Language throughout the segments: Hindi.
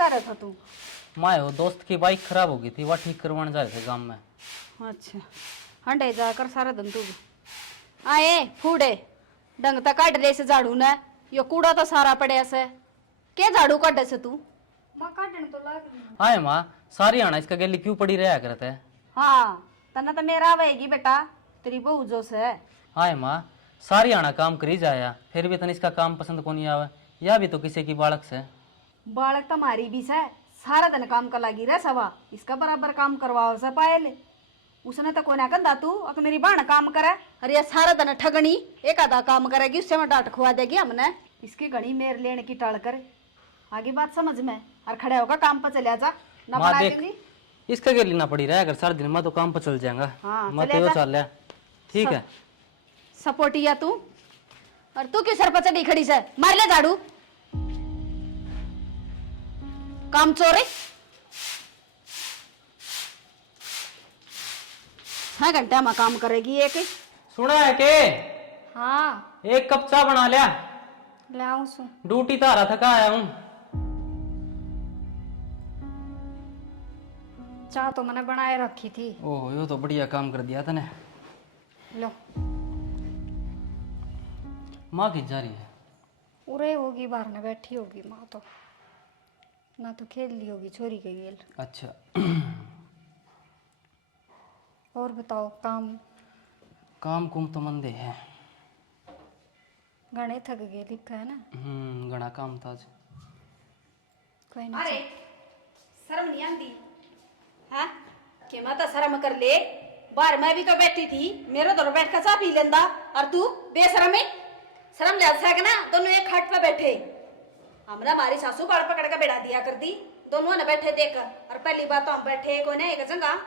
जा रहा था तू? माँ वो दोस्त की बाइक खराब हो गई थी, वह ठीक करवाने जा रहे थे गांव में। अच्छा, हंडे जाकर सारा दिन तू आए फूडे डंग तक काट दे से झाड़ू ने। यो कूड़ा तो सारा पड़े से के झाड़ू काटे से तू? माँ काटने तो लाग रही है। हाँ माँ, सारी आना इसका गली क्यों पड़ी रहा करते है। हाँ तना तो मेरा आवेगी बेटा, तेरी बहू जो से। हाँ माँ, सारी आना काम करी जाया, फिर भी तन इसका काम पसंद को नहीं आवे, या भी तो किसी की बालक से। बालक तुम्हारी भी से, सारा दिन काम कर लगी रह सवा, इसका बराबर काम करवाओ से पायल। उसने तो कोना कंधा तू अक मेरी बाण काम करे। अरे ये सारा दिन ठगनी एक आधा काम करेगी, उससे मैं डांट खुआ देगी हमने। इसकी घड़ी मेर लेने की टाल कर, आगे बात समझ में, और खड़े होकर काम पर चले जा ना। माँ बना देख, देंगी इसका गली ना पड़ी रहा अगर सारा दिन मैं तो काम पर चल जाऊंगा। हाँ, मैं चले तो जा। चल रहा। ठीक है। सपोर्टिया तू, और तू क्यों सर पर चढ़ी खड़ी से? मार ले झाड़ू, काम चोरे। 6 घंटे में काम करेगी एक। सुना है के हाँ एक कप चाय बना लिया, ले आऊं सु। ड्यूटी तो आ रहा थका आया हूँ। चाह तो मैंने बनाए रखी थी। ओह यो तो बढ़िया काम कर दिया तने। लो माँ की जा रही है। उरे होगी बाहर में बैठी होगी माँ तो, ना तो खेल ली होगी छोरी के गेल। अच्छा। और बताओ काम काम कुम तो मंदे है। घने थक गए लिखा है ना। घना काम था आज। कोई नहीं। अरे शर्म नहीं आती है कि मैं तो शर्म कर ले। बाहर मैं भी तो बैठी थी, मेरे तो बैठ कर चाह पी लेंदा, और तू बेशरम है। शर्म ले सक ना, दोनों एक खाट पे बैठे। हमरा हमारी सासू बाल पकड़ के बैठा दिया कर दी, दोनों ने बैठे देख। और पहली बात तो हम बैठे कोई नहीं एक जगह।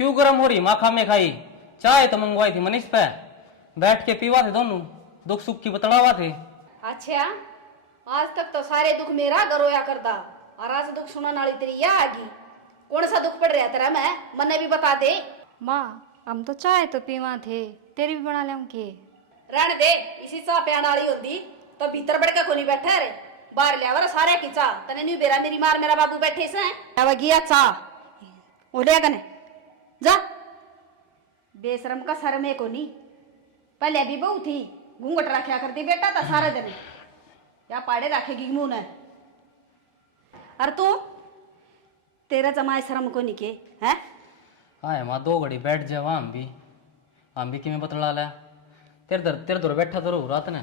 क्यों गरम हो रही माँ? खा में खाई चाय तो मंगवाई थी मनीष पे, बैठ के पीवा थे दोनों, दुख सुख की बतलावा थे। अच्छा, आज तक तो सारे दुख मेरा गरोया करदा, और आज दुख सुनने वाली तेरी या आगी। कौन सा दुख पड़ रहा तेरा? मैं मन्ने भी बता दे। माँ हम तो चाय तो पीवा थे, तेरी भी बना ले के। रहने दे, इसी चाह प्यान वाली होती तो भीतर बढ़ के कोनी बैठा रे। बाहर ले आवर सारे की चाह, तने नहीं बेरा मेरी मार मेरा बाबू बैठे से अब गया चाह उड़े कने जा। बेशरम का सर में को नहीं, पहले अभी बहू थी घूंघट रखा करती बेटा था सारे दिन, या पाड़े रखेगी मुंह ने। और तू तेरा जमाए शर्म को नहीं के है? हाँ माँ, 2 घड़ी बैठ जाओ, हम भी किमें बतला लिया। तेरे दर बैठा तो रो रात ने।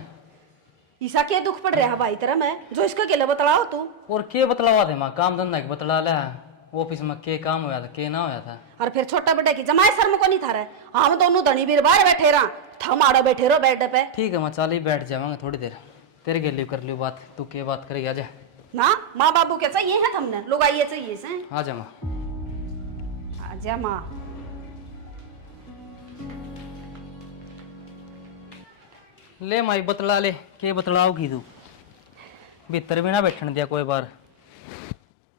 ईसा के दुख पड़ रहा है भाई तेरा मैं, जो इसका केला बतलाओ तू। और के बतलावा थे माँ? काम धंधा के बतला लिया, ऑफिस में के काम होया था के ना होया था। और फिर छोटा बेटा की जमाए शर्म को नहीं था रहा। हम दोनों धनी बीर बाहर बैठे रहा, थम आड़ो बैठे रहो बेड पे। ठीक है माँ, चल ही बैठ जावांगे थोड़ी देर, तेरे के लिए कर लियो बात। तू के बात करेगी? आजा ना माँ बाबू के चाहिए है, हमने लोग आइए चाहिए से। आजा माँ। आजा माँ। ले माई बतला ले, के बतलाओगी तू? भीतर भी ना बैठने दिया कोई बार।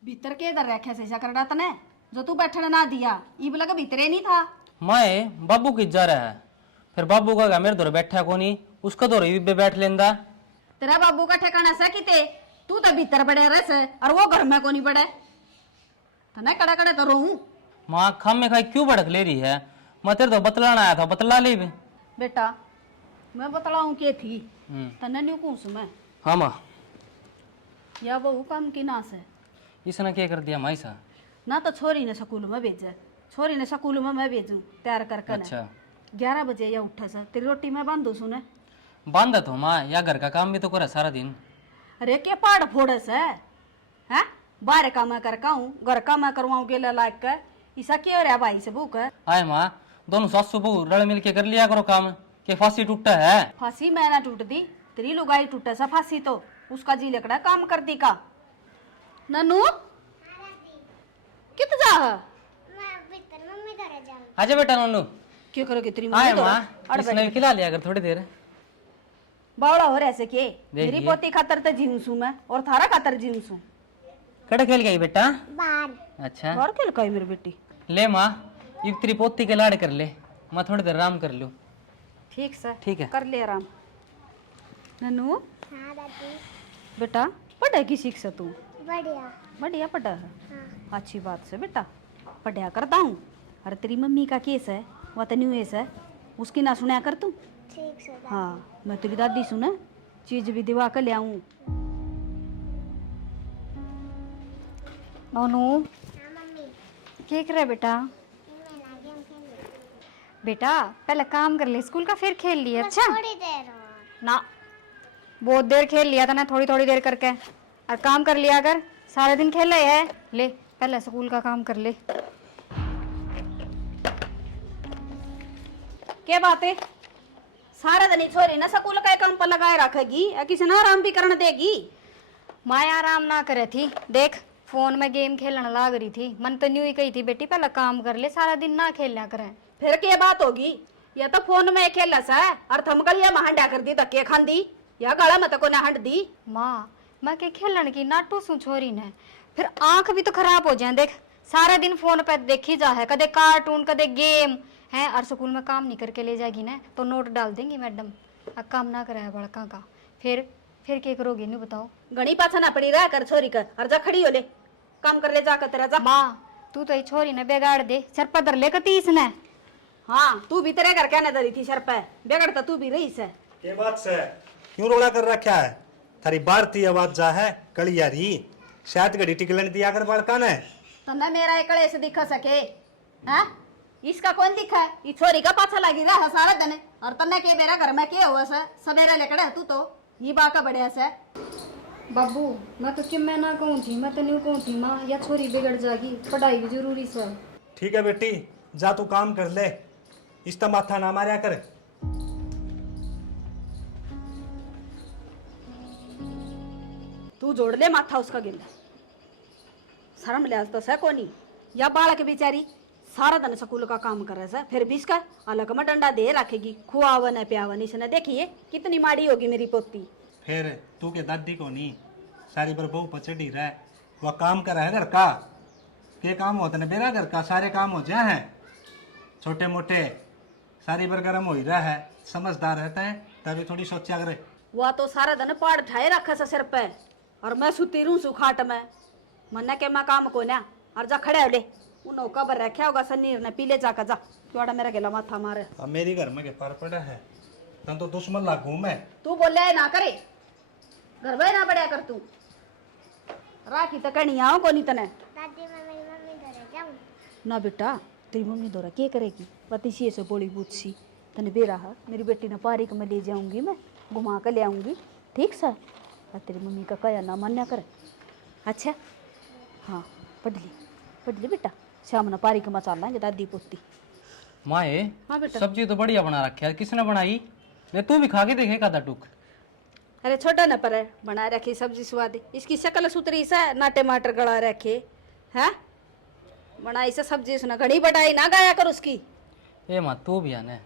भीतर के इधर रखे से कर रहा तने, जो तू बैठने ना दिया ईब लगा भीतरे नहीं था। मैं बाबू की जा रहा है, फिर बाबू का मेरे दौरे बैठा को नहीं, उसका दौरे भी बैठ लेंदा। तेरा बाबू का ठिकाना सा किते, तू तो भीतर पड़े रह से और वो घर में को नहीं पड़े। तने कड़े कड़े तो रोऊं। माँ खाम में खाई क्यों भड़क ले रही है? मैं तेरे तो बतलाना आया था, बतला ले भी। बेटा मैं बतलाऊं के थी, तने नहीं पूछ मैं। हाँ माँ। या वो काम की ना से इसने क्या कर दिया माई सा? ना तो छोरी ने स्कूल में भेजा, छोरी ने स्कूल में मैं भेजू तैयार करके। अच्छा 11 बजे या उठा सा, तेरी रोटी मैं बांधू सुने। बांधा तो माँ, या घर का काम भी तो करे सारा दिन। अरे के पाड़ फोड़े से हैं? बाहर का मैं कर हूँ, घर का मैं करवाऊँ गेला लाग के। ईसा क्यों हो रहा भाई से भूख? आए माँ, दोनों सासू बहू रल मिल के कर लिया करो काम, के फांसी टूटा है। फांसी मैं ना टूट दी, तेरी लुगाई टूटे सा फांसी तो उसका जी लकड़ा काम कर दी का। ननू कित जा? आजा बेटा नन्नू। क्यों करोगे तेरी आए मम्मी? माँ, इसने भी खिला लिया कर थोड़ी देर। बावड़ा हो रहा के मेरी देखिए। पोती खातर तो जीव सू मैं, और थारा खातर जीव सू। कड़े खेल गई बेटा? अच्छा और खेल कही मेरी बेटी। ले माँ, इब तेरी पोती के लाड़ कर ले, मैं थोड़ी देर आराम कर लूँ। ठीक सर, ठीक है। कर ले आराम। ननू हाँ दादी। बेटा पढ़े की सीख से तू? बढ़िया। बढ़िया पढ़ा है। हाँ। अच्छी बात से बेटा, पढ़ा करता हूँ। अरे तेरी मम्मी का केस है, वह तो न्यू है, उसकी ना सुना कर तू। ठीक से दादी। हाँ, मैं तेरी दादी सुना, चीज भी दिवा कर ले आऊँ। नोनू हाँ मम्मी, क्या कर रहा है बेटा? मैं ना गेम खेल रही हूँ। बेटा पहले काम कर ले स्कूल का, फिर खेल लिए। बस अच्छा थोड़ी देर और। ना, बहुत देर खेल लिया था ना, थोड़ी थोड़ी देर करके। और काम कर लिया कर, सारे दिन खेला है। ले पहले स्कूल का काम कर ले। क्या बात है, सारा दिन छोरी ना स्कूल का काम पर लगाए रखेगी या किसी ने आराम भी करने देगी? माया आराम ना करे थी, देख फोन में गेम खेलने लाग रही थी। मन तो न्यू ही कही थी बेटी पहले काम कर ले, सारा दिन ना खेलना करें। फिर क्या बात होगी? या तो फोन में खेला सा और थमकलिया में हंडा कर दी, धक्के खान दी, या गला में तो को ना हंड दी। माँ मैं के खेलन की नाटू सू छोरी ने, फिर आंख भी तो खराब हो जाए। देख सारा दिन फोन पे देखी जा है, कदे कार्टून कदे गेम है। और स्कूल में काम नहीं करके ले जाएगी ना तो नोट डाल देंगी मैडम। अब काम ना कराया बड़का का, फिर क्या करोगी नहीं बताओ। घनी पाछा ना पड़ी रहा कर छोरी कर, और जा खड़ी हो ले, काम कर ले जाकर तेरा जा। माँ तू तो ये छोरी ने बिगाड़ दे, सर पर धर ले कतीस ने। हाँ, तू भी तेरे घर क्या न धरी थी सर पे, बिगड़ता तू भी रही से। ये बात से क्यों रोड़ा कर रखा है? थारी भारतीय आवाज जा है कलियारी, शायद घड़ी टिकलन दिया कर बड़का ने। तन्ने मेरा एक कड़े से दिखा सके हैं? इसका कौन दिखा है? ये छोरी का पाछा लगी रहा है सारा दिन, और तन्ने के मेरा घर में क्या हुआ से सवेरे लेकड़े तू तो ये बाका बढ़िया से। बाबू मैं तो मैं ना कहूँ थी, मैं तो नहीं कहूँ थी माँ, या छोरी बिगड़ जाएगी, पढ़ाई भी जरूरी सर। ठीक है बेटी, जा तू काम कर ले, इस माथा ना मारा कर। तू जोड़ ले माथा उसका गिल्ला, शर्म ले तो से कोनी। या बालक बेचारी सारा दिन स्कूल का काम करे से, फिर भी इसका अलग में डंडा दे रखेगी, खुआवन प्यावन। इसने देखिए कितनी माड़ी होगी मेरी पोती। फिर तू के दादी को नहीं सारी बार बहू पचड़ी रहा, वह काम कर रहा है घर का। के काम होते ना बेरा घर का, सारे काम हो जाए हैं छोटे मोटे, सारी बार गर्म हो ही रहा है। समझदार रहता है तभी थोड़ी सोचा करे। वह तो सारा दिन पाड़ ठाए रखा से सिर पे, और मैं सुती रू सुखाट में मन्ना के मैं काम को ना। और जा खड़े हो ले, उन कबर रखा होगा सन्नीर ने, पीले जाकर जा, क्यों मेरा गेला माथा मारे। अब मेरी घर में के पार पड़ा है, तन तो दुश्मन लागू मैं। तू बोले ना करे, घर में ना बढ़िया कर तू। राखी तो कहीं आओ को नहीं तने। दादी मैं मेरी मम्मी घर जाऊँ। ना बेटा, तेरी मम्मी दौरा क्या करेगी? पति सी ऐसे बोली पूछी तने बेरा है, मेरी बेटी ने पारिक में ले जाऊंगी, मैं घुमा कर ले आऊंगी, ठीक सर। और तेरी मम्मी का कया ना मान्या करे। अच्छा हाँ, पढ़ ली बेटा, शाम ने पारिक में चल लेंगे दादी पोती। माए हाँ बेटा। सब्जी तो बढ़िया बना रखी है, किसने बनाई? मैं तू भी खा के देखे का टूक। अरे छोटा न पर बना रखी सब्जी स्वाद, इसकी शक्ल सुतरी से ना टमाटर गड़ा रखे है, बनाई से सब्जी उसने घड़ी बटाई ना गाया कर उसकी। ए माँ तू भी आने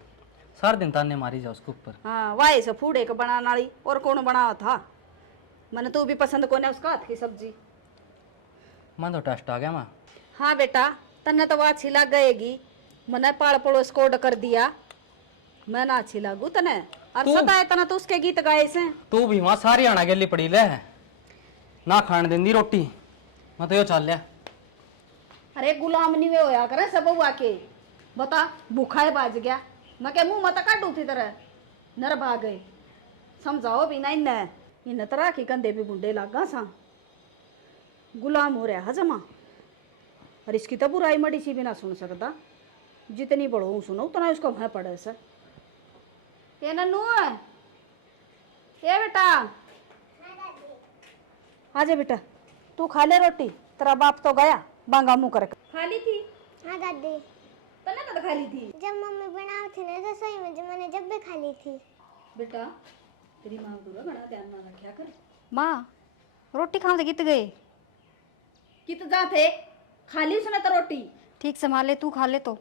सार दिन ताने मारी जा उसके ऊपर। हाँ, वाई से फूडे को बनाने वाली और कौन बनाया था? मैंने तू भी पसंद कोने उसका हाथ की सब्जी। मन तो टेस्ट आ गया माँ। हाँ बेटा, तन्ने तो वो अच्छी लग गएगी, मैंने पाड़ पड़ोस को कर दिया, मैं ना अच्छी लागू तने। और तू- सदा है तना तो उसके गीत गाए से। तू भी माँ सारी आना गेली पड़ी ले, ना खाने देंदी रोटी, मैं तो यो चल लिया। अरे गुलाम नहीं वे होया करे सब हुआ के, बता भूखा है बाज गया, मैं क्या मुंह मत काटू थी तरह नर भाग गए। समझाओ भी ना इन तरह की कंधे भी बुंडे लागा सा, गुलाम हो रहा हजमा। और इसकी तो बुराई मड़ी सी भी ना सुन सकता, जितनी बड़ो सुनो उतना उसको भय पड़े सर। ये नन्नू ये बेटा, आजा बेटा तू खा ले रोटी, तेरा बाप तो गया बांगा मुंह कर। खाली थी? हाँ दादी, तने कद खाली थी? जब मम्मी बनाई थी ना रसोई में, जब मैंने जब भी खा ली थी। बेटा तेरी माँ गुरु बड़ा ध्यान ना रखा कर। माँ रोटी खाओ तो कित गए? कित जा थे? खाली उसने तो रोटी। ठीक संभाले, तू खा ले तो।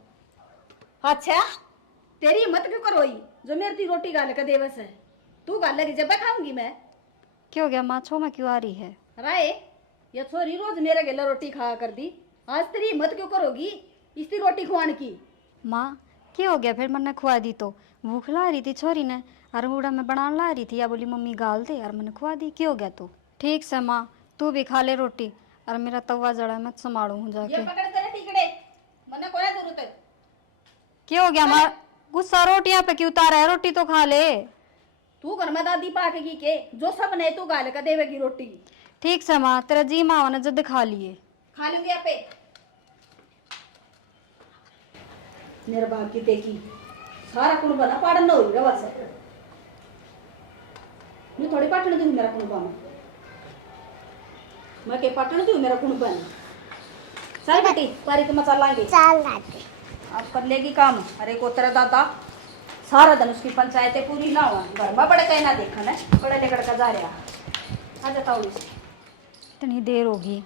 अच्छा तेरी हिम्मत क्यों करोई जो मेरी ती रोटी गाल का देवस है? तू गाल लगी जब खाऊंगी मैं। क्या हो गया माँ, छो में क्यों आ रही है? राय ये छोरी रोज मेरे गेला रोटी खाया कर दी, आज तेरी हिम्मत क्यों करोगी इसकी रोटी खुआन की? माँ क्या हो गया फिर? मैंने खुआ दी तो भूख ला रही थी छोरी ने, और बूढ़ा में बना ला रही थी, या बोली मम्मी गाल दे और मैंने खुआ दी। क्या हो गया तू? ठीक से माँ, तू भी खा ले रोटी और मेरा तवा जड़ा है, मैं संभालू हूँ ये जाके। पकड़ करे टिकड़े मने कोई जरूरत है। क्या हो गया माँ, गुस्सा रोटियां पे क्यों उतारा है? रोटी तो खा ले। तू घर में दादी पाकेगी के जो सब ने तू गाल का देवेगी रोटी। ठीक से माँ, तेरा जी माँ ने जद खा लिए। खा लूंगी आपे मेरे बाप की देखी सारा कुण बना पाड़न हो गया बस। मैं थोड़ी पाटन दूं मेरा कुण बना, मैं के पाटन दूं मेरा कुण बना। चल बेटी पारी तो मचा लाएंगे। चल दादी। अब कर लेगी काम। अरे को तेरा दादा सारा दिन उसकी पंचायतें पूरी ना हुआ, घर में बड़े कहना देखा है बड़े लेकर का जा रहा। आ जाता हूँ इतनी देर होगी,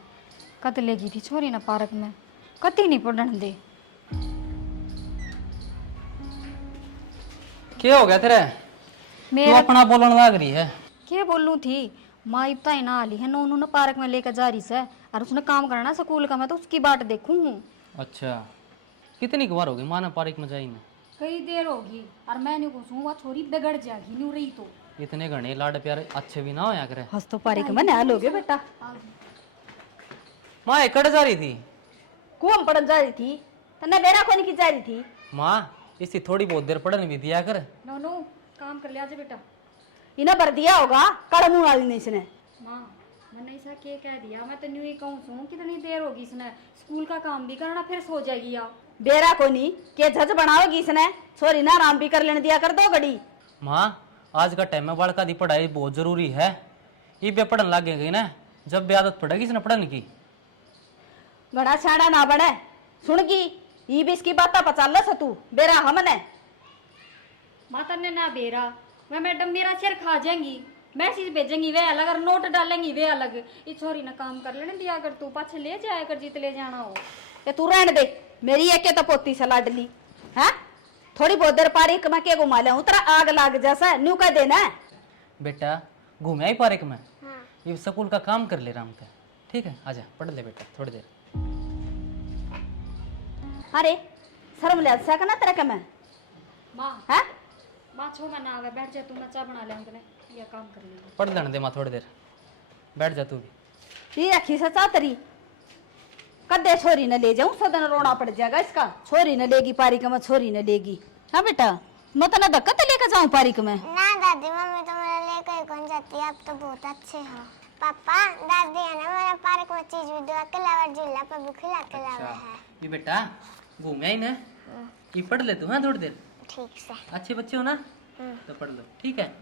कत लेगी थी छोरी ना पार्क में, कति नहीं पढ़न दे। क्या हो गया तेरे? तू मेरा अपना बोलने लग रही है। क्या बोलूं थी, माँ इतना ही ना आली है नोनू ने पार्क में लेकर जा रही से, और उसने काम करना स्कूल का, मैं तो उसकी बाट देखूं हूँ। अच्छा, कितनी बार होगी माँ ने पार्क में जाई ना? कई देर होगी, और मैं नहीं घुसूं, वह छोरी बिगड़ जाएगी नहीं रही तो। इतने घने लाड प्यार अच्छे भी ना होया करे। हंस तो पारिक में ना लोगे बेटा। माँ एकड़ जा रही थी। कौन पढ़न जा रही थी? तन्ने बेरा कोनी की जा रही थी? माँ इसकी थोड़ी बहुत देर पढ़न भी दिया कर। नोनू काम कर लिया जा बेटा। इन्हें भर दिया होगा कड़मू वाली ने इसने। माँ मैंने ऐसा क्या कह दिया, मैं तो न्यू ही कहूँ सू कितनी देर होगी इसने, स्कूल का काम भी करना फिर सो जाएगी आप। बेरा कोनी के झज बनाओगी इसने, छोरी ना आराम भी कर लेने दिया कर दो घड़ी। माँ आज का टाइम में बालका दी पढ़ाई बहुत जरूरी है। ये भी पढ़न लग गई ना, जब भी आदत पड़ेगी इसने पढ़ने की। घड़ा छाड़ा ना बने सुनगी, ये भी इसकी बात पचाल लो तू बेरा हमने। माता ने ना बेरा, वह मैडम मेरा सिर खा जाएंगी, मैसेज भेजेंगी वे अलग और नोट डालेंगी वे अलग। ये छोरी ना काम कर लेने दिया कर, तू पाछे ले जाया कर जीत ले जाना हो। ये तू रहने दे, मेरी एक तो पोती से लाडली है। थोड़ी बहुत देर पारी मैं के घुमा ले तेरा आग लाग जैसा न्यू कह देना। बेटा घूमे ही पार्क में, हाँ। ये स्कूल का काम कर ले राम का। ठीक है आजा पढ़ ले बेटा थोड़ी देर। अरे शर्म ले सका ना तेरा के मैं माँ है। माँ छोड़ ना आवे, बैठ जा तू, मैं चाय बना ले तने, ये काम कर लेंगे। पढ़ लेने दे माँ थोड़ी देर, बैठ जा तू भी। ये रखी से चातरी कदे छोरी न ले जाऊं, सदन रोना पड़ जाएगा इसका। छोरी न लेगी पारिक में, छोरी न लेगी। हाँ बेटा मैं तो ना धक्का तो लेकर जाऊं पारिक में। ना दादी मम्मी तो मेरा लेकर कौन जाती है, आप तो बहुत अच्छे हो। पापा दादी है ना मेरा पार्क में चीज भी दुआ के लावा, झूला पर भी खिला के लावा है। ये बेटा घूमे ही ना, ये पढ़ ले तू हाँ थोड़ी देर। ठीक से। अच्छे बच्चे हो ना, तो पढ़ लो ठीक है।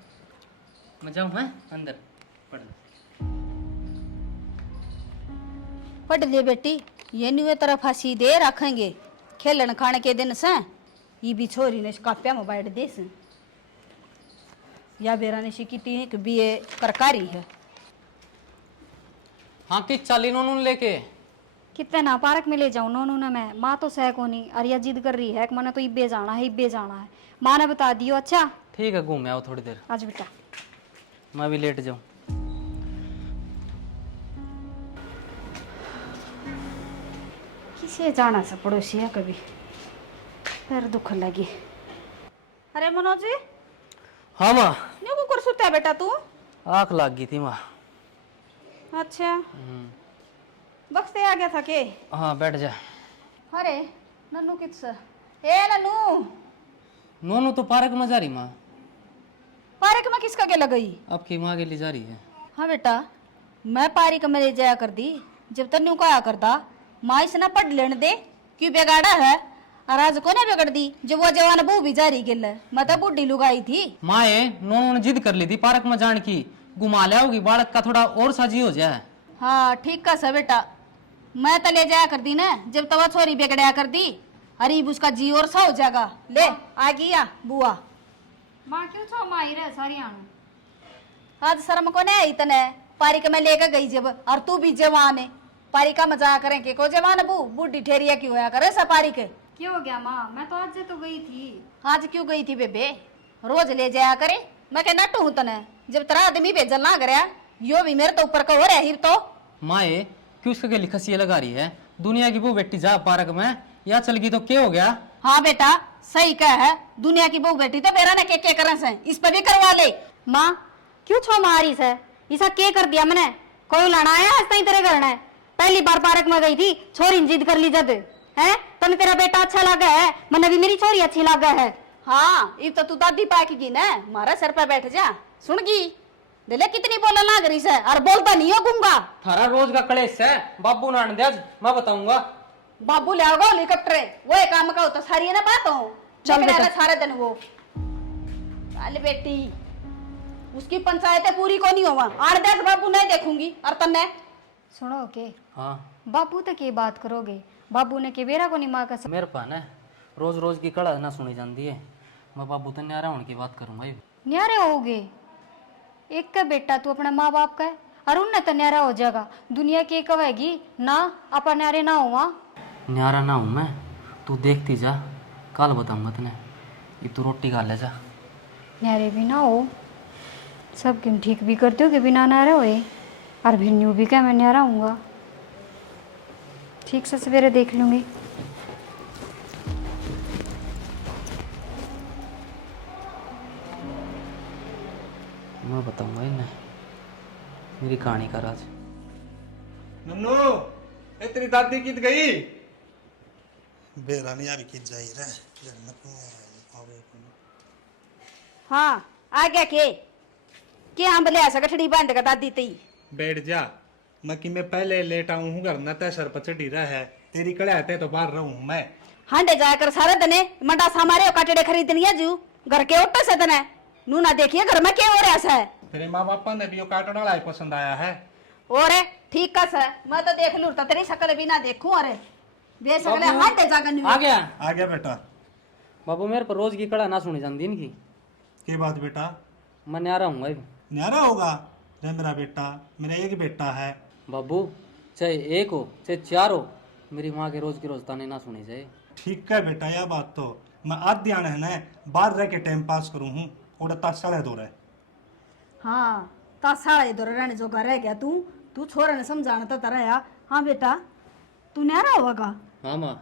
मैं जाऊँ हाँ अंदर, पढ़ लो। पढ़ ले बेटी, ये न्यू तरफ फांसी दे रखेंगे खेलन खाने के दिन से। ये भी छोरी ने काप्या में बैठ दे से, या बेरा ने शिकी भी ये करकारी है। हाँ किस चाली नून लेके? कितने ना पार्क में ले जाऊं नोनू ने, मैं माँ तो सह को नहीं, और यह जिद कर रही है कि मैंने तो इब्बे जाना है, इब्बे जाना है। माँ ने बता दियो। अच्छा ठीक है घूमे आओ थोड़ी देर, आज बेटा। मैं भी लेट जाऊँ। किसे जाना से पड़ोसी है कभी, पैर दुख लगी। अरे मनोज जी हाँ माँ न्यू कुकर सुता है बेटा तू? आँख लग गई थी माँ। अच्छा बक्से आ गया था के? हाँ बैठ जा। अरे नन्नू किस ए नन्नू नोनू तो पार्क में जा रही माँ। पार्क में किसका के लगई? आपकी माँ के लिए जा रही है। हाँ बेटा मैं पार्क में ले जाया कर दी, जब तन्नू का आया करता माँ इसने पढ़ लेने दे क्यों बिगाड़ा है। और आज को बिगड़ दी जब वो जवान बहू भी जारी गिल, मैं तो बुढ़ी लुगाई थी। माँ नोनू ने जिद कर ली थी पार्क में जाने की, घुमा ले होगी बालक का थोड़ा और साजी हो जाए। हाँ ठीक का सा बेटा, मैं तो ले जाया कर दी ना जब तवा छोरी बिगड़ाया कर दी। अरे उसका जी और सा हो जाएगा। ले आ गया बुआ। माँ क्यों छो माँ ही रहे सारी आनू, आज शर्म को नहीं आई तने, पारिका में लेकर गई जब, और तू भी जवान है। पारिका में जा करें के को जवान बू बूढ़ी ठेरिया क्यों होया करे सपारी के। क्या हो गया माँ, मैं तो आज से तो गई थी। आज क्यों गई थी बेबे, रोज ले जाया करे। मैं क्या नट हूँ तने, जब तेरा आदमी भेजल ना गया यो भी मेरे तो ऊपर का हो रहा है तो। माँ क्यों उसके लिए खसिया लगा रही है? दुनिया की वो बेटी जा पार्क में, या चल गई तो क्या हो गया? हाँ बेटा सही कह है, दुनिया की बहू बेटी तो मेरा ना के करे से, इस पर भी करवा ले। माँ क्यों छो मारी से, ऐसा क्या कर दिया मैंने? कोई लाना है आज तई तेरे घर है? पहली बार पार्क में गई थी, छोरी ने जिद कर ली जद है। तने तेरा बेटा अच्छा लगा है, मने भी मेरी छोरी अच्छी लगा है। हाँ इब तो तू दादी पाकेगी ना, मारा सर पर बैठ जा। सुन गी दिले कितनी बोला ना करी से, और बोलता नहीं हो गूंगा। थारा रोज का कलेश है, बाबू नान दे आज मैं बताऊंगा। बाबू ले आओगे हेलीकॉप्टर, वो एक काम का होता सारी है ना बात हो। चल बेटा। सारे दिन वो चल बेटी, उसकी पंचायतें पूरी को नहीं होवा, 8-10 बाबू नहीं देखूंगी। और तन्ने सुनो के हाँ बाबू तक ये बात करोगे? बाबू ने के बेरा को नहीं माँ का मेरे पास ना रोज रोज की कड़ा ना सुनी जाती है। मैं बाबू तो न्यारा होने की बात करूंगा। न्यारे होगे? एक का बेटा तू अपना माँ बाप का है, और उन तो न्यारा हो जाएगा। दुनिया की कहेगी ना अपन न्यारे ना हो वहाँ। न्यारा ना हूँ मैं, तू देखती जा, कल बताऊंगा तने। ये तू रोटी खा ले जा। न्यारे भी ना हो, सब क्यों ठीक भी करते हो कि बिना न्यारे होए, और फिर न्यू भी क्या मैं न्यारा हूँगा। ठीक से सवेरे देख लूँगी। मैं बताऊंगा इन्हें मेरी कहानी का राज। नन्नू ए तेरी दादी कित गई? बेरानी अभी कित जाई रे जन्नत में आवे। हाँ आ गया के हम ले आ गठड़ी बांध का दादी तई। बैठ जा, मैं कि मैं पहले लेट आऊं हूँ घर, न ते सर पर चढ़ी रहा है। तेरी कड़ा है तो बाहर रहूं मैं। हांडे जाकर सारे दने मंडा सामारे काटेड़े खरीदनिया जू घर के ओटे से दने नू ना देखिए घर में क्या हो रहा है। तेरे माँ बापा ने भी वो काटने वाला ही पसंद आया है। और ठीक का सर मैं तो देख लूं, तो तेरी शक्ल भी ना देखूं। अरे बे शक्ल हांडे जाकर न्यू आ गया आ गया बेटा। बाबू, मेरे पर रोज की कड़ा ना सुनी जाती इनकी। के बात बेटा? मैं न्यारा हूँ न्यारा होगा रे मेरा बेटा, मेरा एक बेटा है। बाबू, चाहे एक हो चाहे 4 हो, मेरी माँ के रोज की रोज ताने ना सुनी चाहिए। ठीक है बेटा, यह बात तो मैं आज ध्यान है ना, बाहर रह के टाइम पास करूँ हूँ और ताशा दो रहे। हाँ तासा इधर रहने जो घर रह गया तू छोरा ने समझाना तो तरह या। हाँ बेटा तू न्यारा होगा? हाँ माँ।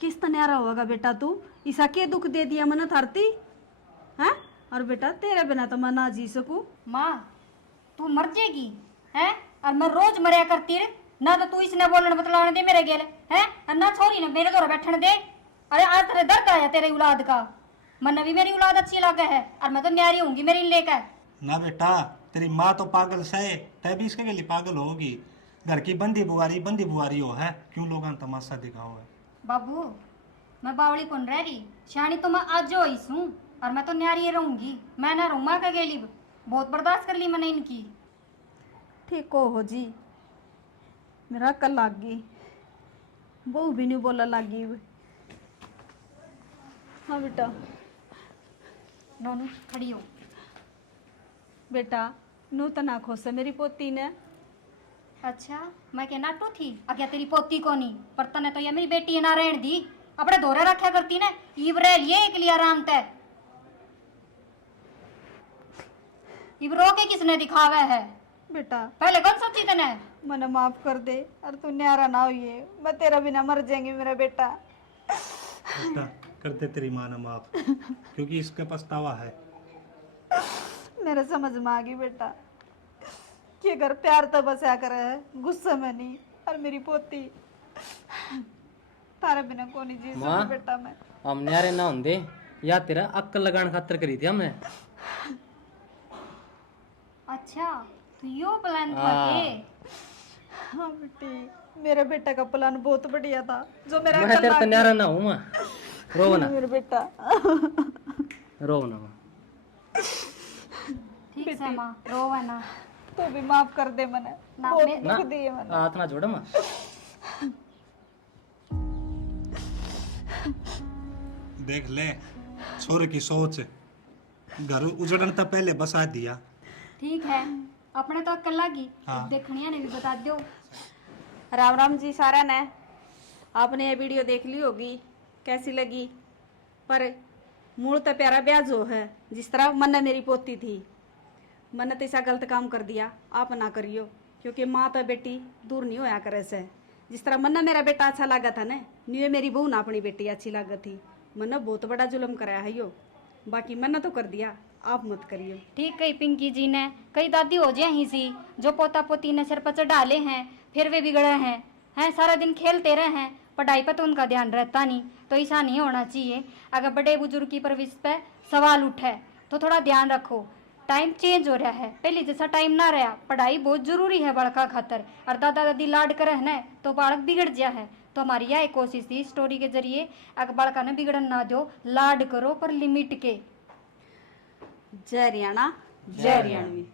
किस तरह न्यारा होगा बेटा? तू ईसा के दुख दे दिया मन थारती है। और बेटा तेरे बिना तो मैं ना जी सकूं। माँ तू मर जाएगी है, और मैं रोज मरिया करती रे ना। तो तू इसने बोलने बतलाने दे मेरे गेल है, और ना छोरी ने मेरे द्वारा बैठने दे। अरे आज तेरे दर्द आया तेरे औलाद का। मन भी मेरी औलाद अच्छी लगा है, और मैं तो न्यारी होंगी मेरी लेकर। ना बेटा, तेरी माँ तो पागल से, तय भी इसके लिए पागल होगी। घर की बंदी बुआरी हो है, क्यों लोग तमाशा दिखाओ है। बाबू मैं बावली कौन रह रही, शानी तो मैं आज जो हूँ, और मैं तो न्यारी रहूंगी। मैं ना रहूँ माँ का गेली, बहुत बर्दाश्त कर ली मैंने इनकी। ठीक हो जी, मेरा कल लाग गई, बहू भी नहीं बोला लागी। हाँ बेटा। नोनू खड़ी हो। बेटा नू तो ना खुश है मेरी पोती ने। अच्छा मैं क्या नाटू थी अगर तेरी पोती को नहीं, पर तने तो ये मेरी बेटी ना रहन दी, अपने दोरे रखा करती ने। इब रह लिए एक लिया आराम तय, इब रो के किसने दिखावे है? बेटा पहले कौन सोची तने? मने माफ कर दे, और तू न्यारा ना होइए, मैं तेरा बिना मर जाएंगी मेरा बेटा। बेटा कर दे तेरी माँ ने माफ, क्योंकि इसका पछतावा है। मेरे समझ में आ गई बेटा कि अगर प्यार तो बसा करे है, गुस्से में नहीं। और मेरी पोती तारे बिना को नहीं जी माँ, सकती बेटा मैं। हम न्यारे ना होंदे या तेरा अक्ल लगाने खातर करी थी हमने। अच्छा तो यो प्लान था हाँ। के? हाँ बेटी, मेरे बेटा का प्लान बहुत बढ़िया था, जो मेरा मैं तेरा तो न्यारा ना हूँ माँ। रो ना, मेरा बेटा। रो ना माँ। ठीक है माँ, रोवा ना। तू भी माफ कर दे मने, ना, बहुत मैं- दुख दिए मने। हाथ ना जोड़ माँ। देख ले छोरे की सोच, घर उजड़न तो पहले बसा दिया। ठीक है, अपने तो अक्ल लगी, हाँ। देखनिया ने भी बता दो। राम राम जी सारा ने। आपने ये वीडियो देख ली होगी, कैसी लगी? पर मूल तो प्यारा ब्याजो है, जिस तरह मन ने मेरी पोती थी, मन ने तो ऐसा गलत काम कर दिया, आप ना करियो, क्योंकि माँ तो बेटी दूर नहीं होया करे से। जिस तरह मन ने मेरा बेटा अच्छा लगा था ने, न्यू मेरी बहू ना अपनी बेटी अच्छी लगा थी। मन ने बहुत बड़ा जुल्म कराया है यो, बाकी मन ने तो कर दिया, आप मत करिए। ठीक कही पिंकी जी ने, कई दादी हो जाए ही सी जो पोता पोती ने सिर पर चढ़ाले हैं फिर वे बिगड़े हैं सारा दिन खेलते रहे हैं, पढ़ाई पर तो उनका ध्यान रहता नहीं। तो ऐसा नहीं होना चाहिए। अगर बड़े बुजुर्ग की परवरिश पे सवाल उठे तो थोड़ा ध्यान रखो। टाइम चेंज हो रहा है, पहले जैसा टाइम ना रहा। पढ़ाई बहुत जरूरी है बड़का खातर, और दादा दादी लाड करे है ना तो बालक बिगड़ जा है। तो हमारी यह कोशिश थी स्टोरी के जरिए, अगर बालका ने बिगड़न ना दो, लाड करो पर लिमिट के। जय हरियाणा, जय हरियाणवी।